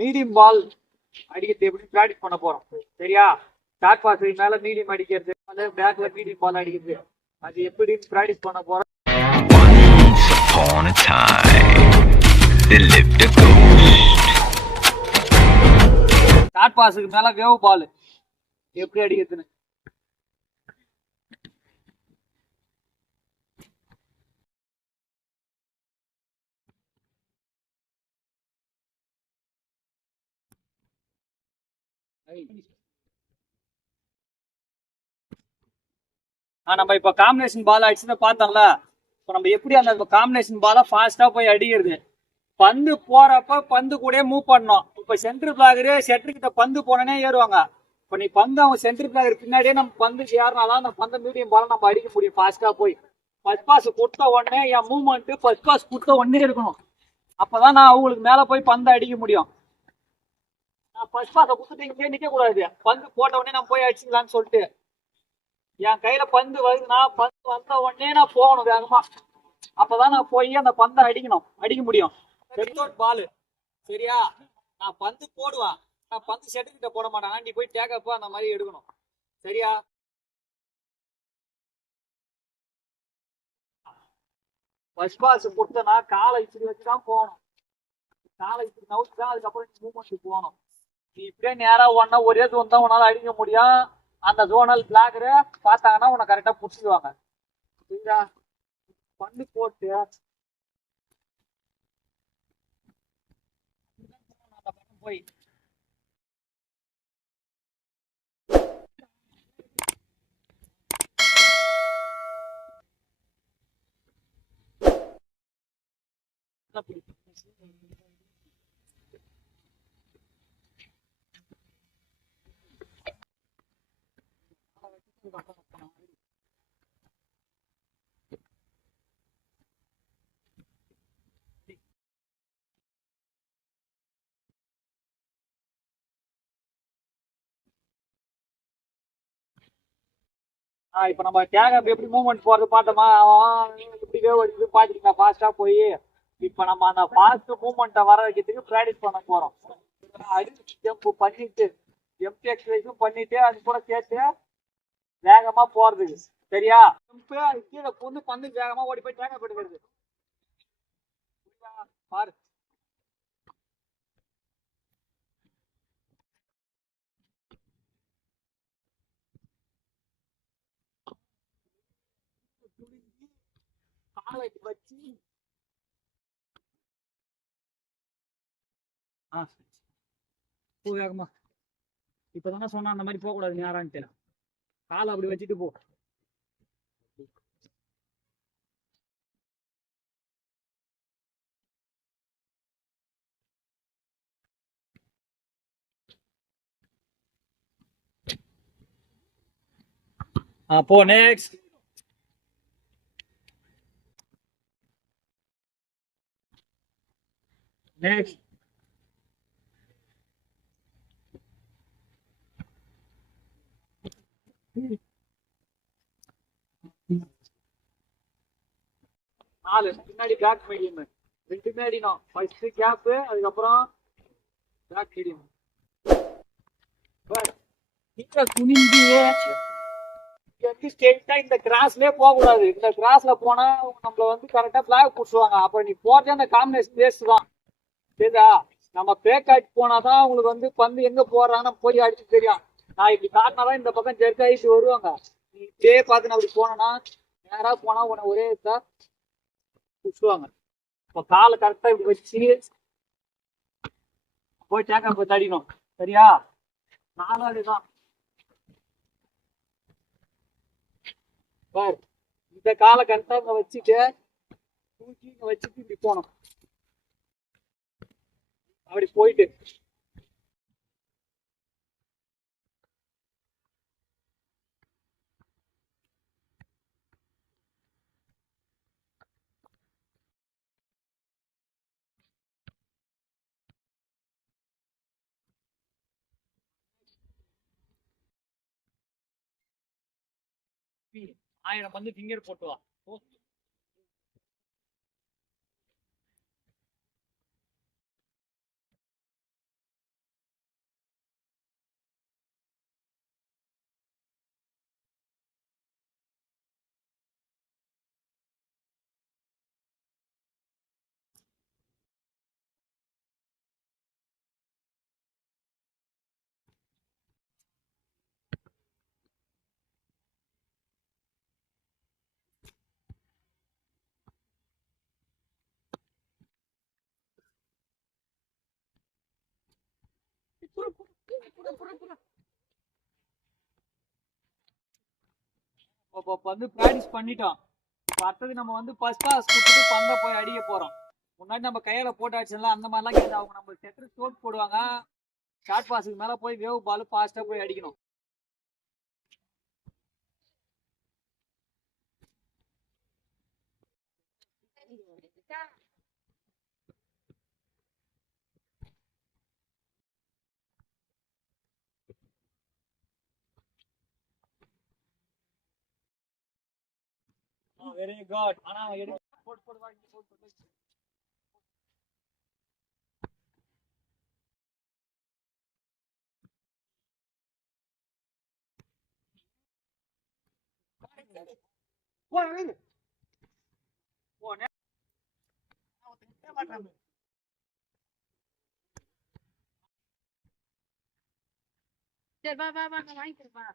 Medium பால் அடிக்கிறது எப்படி practice பண்ண போறோம். சரியா? ஷார்ட் பாஸ் மேல மீடியம் அடிக்கிறது, பேக்ல மீடியம் பால் அடிக்கிறது, அது எப்படி பிராக்டிஸ் பண்ண போறோம். ஷார்ட் பாஸுக்கு மேல வேவ் பால் எப்படி அடிக்கிறதுன்னு நம்ம இப்ப காம்பினேஷன் பால் அடிச்சுன்னு பார்த்தோம்ல. இப்ப நம்ம எப்படி அந்த காம்பினேஷன் பாலை ஃபாஸ்டா போய் அடிக்கிறது. பந்து போறப்ப பந்து கூட மூவ் பண்ணோம். இப்ப சென்டர் பிளாகரு சென்டர் கிட்ட பந்து போனே ஏறுவாங்க. இப்ப நீ பந்து அவங்க சென்டர் பிளாகர் பின்னாடியே நம்ம பந்து ஏறினாதான் அந்த பந்து மீடியம் பாலை நம்ம அடிக்க முடியும் ஃபாஸ்டா போய். ஃபர்ஸ்ட் பாஸ் கொடுத்த உடனே என் மூவ்மெண்ட் ஃபர்ஸ்ட் பாஸ் கொடுத்த உடனே இருக்கணும். அப்பதான் நான் அவங்களுக்கு மேல போய் பந்து அடிக்க முடியும். நான் ஃபர்ஸ்ட் பாஸை கொடுத்துட்டு இங்கே நிக்க கூடாது. பந்து போட்ட உடனே நான் போய் அடிச்சுக்கலான்னு சொல்லிட்டு என் கையில பந்து வருதுன்னா பந்து வந்த உடனே நான் போகணும் வேகமா. அப்பதான் நான் போய் அந்த பந்தை அடிக்க முடியும். பாலு சரியா? நான் பந்து போடுவேன், நான் பந்து செட்டுக்கிட்ட போட மாட்டேன். நீ போய் டேக்கப் அந்த மாதிரி எடுக்கணும். சரியா? ஃபர்ஸ்ட் பாஸ் கொடுத்தனா காலை இப்படி வச்சுதான் போகணும். காலை இப்படி நவுச்சுதான் அதுக்கப்புறம் நீ மூவ்மெண்ட் போகணும். நீ இப்படியே நேரா ஒன்னா ஒரே ஜோன் தான் உன்னால அடிக்க முடியும். அந்த ஜோனல் பிளாகரு பார்த்தாங்கன்னா உன்னை கரெக்டா புடிச்சிடுவாங்க. சரியா? பந்து போட்டு போய் இப்ப நம்ம டேக் எப்படி மூவ்மெண்ட் போறது பார்த்தோமா? எப்படி வேவ் அடிக்குது பாத்துருக்கீங்களா? ஃபாஸ்டா போய் இப்ப நம்ம அந்த ஃபாஸ்ட் மூவ்மெண்ட்டை வர வைக்கிறதுக்கு பிராக்டிஸ் பண்ண போறோம். ஜம்ப் பண்ணிட்டு ஜம்ப் எக்ஸசைஸும் பண்ணிட்டு அது கூட சேர்த்து வேகமா போறதுக்கு. சரியா? ஜம்ப் கீழே புந்து பந்து வேகமா ஓடி போய் டேக் எடுக்கிறது. பாரு காலை வச்சு வேகமா. இப்பதானே சொன்னா அந்த மாதிரி போக கூடாது. நேரான்ட்டு காலை அப்படி வச்சுட்டு போ. போ. நெக்ஸ்ட் நெக்ஸ்ட் நாலு பின்னாடி பேக் மீடியம், ரெண்டு மீடியம். ஃபர்ஸ்ட் கேப், அதுக்கப்புறம் பேக் மீடியம். குனிஞ்சு ஸ்ட்ரெயிட்டா இந்த கிராஸ்லயே போக கூடாது. இந்த கிராஸ்ல போனா நம்மள வந்து கரெக்டா பிளாக் புடிச்சுவாங்க. அப்ப நீ போறதே அந்த காம்பினேஷன் வேஸ்ட் தான். சரிதா? நம்ம பேக் ஆகி போனாதான் உங்களுக்கு வந்து பந்து எங்க போறான்னு போய் அடிச்சு தெரியும். நான் இப்படி காட்டினாதான் இந்த பக்கம் ஜெர்க் ஆகிட்டு வருவாங்க. நீ இப்படியே பார்த்து அப்படி போனா நேரா போனா உன ஒரே இதா புடிச்சுவாங்க. இப்போ காலை கரெக்டா இப்படி வச்சு போய் டேக்கப் போய் தடிக்கணும். சரியா? நாலாவதுதான் பார். இந்த காலை கரெக்டா இங்க வச்சுட்டு தூக்கி இங்க வச்சுட்டு இப்படி போனோம். அப்படி போயிட்டு ஆயிரம் வந்து ஃபிங்கர் போட்டு வா. இப்போ வந்து ப்ராக்டிஸ் பண்ணிட்டோம். இப்போ அடுத்தது நம்ம வந்து ஃபர்ஸ்ட் டாஸ் கொடுத்துட்டு பந்தை போய் அடிக்க போறோம். முன்னாடி நம்ம கையில போட்டு அடிச்சோம்ல அந்த மாதிரிலாம் கேட்க அவங்க நம்ம செட்டர் ஸ்டோட் போடுவாங்க. ஷார்ட் பாஸுக்கு மேல போய் வேவ் பால் ஃபாஸ்டா போய் அடிக்கணும். Very good. ஆனா போட்டு போட்டு வாங்கி போட்டு சரி வா வா வா நான் வாங்கிக்கிறேன் வா